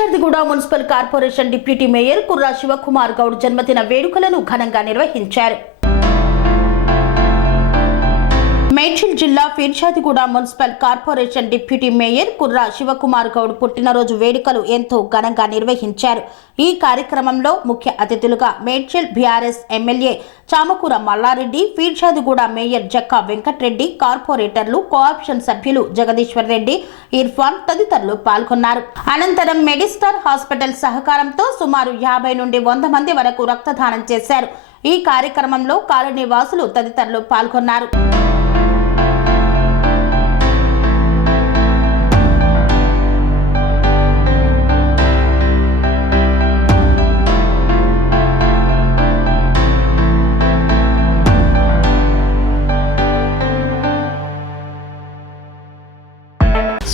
Peerzadiguda municipal corporation deputy mayor Kurra Shivakumar Goud జన్మదిన వేడుకలను ఘనంగా నిర్వహించారు. మేడ్చల్ జిల్లా Peerzadiguda municipal corporation deputy mayor Kurra Shivakumar Goud పుట్టినరోజు వేడుకలు ఎంతో ఘనంగా నిర్వహించారు. ఈ కార్యక్రమంలో ముఖ్య అతిథులుగా Medchal BRS MLA Chamakura Mallareddy Peerzadiguda mayor Jakka Venkatreddy కార్పొరేటర్లు కోఆప్షన్ సభ్యులు జగదీశ్వర్ రెడ్డి ఇర్ఫాన్ తదితరులు పాల్గొన్నారు. అనంతరం మెడిస్టార్ హాస్పిటల్ సహకారంతో సుమారు యాభై నుండి వంద మంది వరకు రక్తదానం చేశారు. ఈ కార్యక్రమంలో కాలనీ వాసులు తదితరులు పాల్గొన్నారు.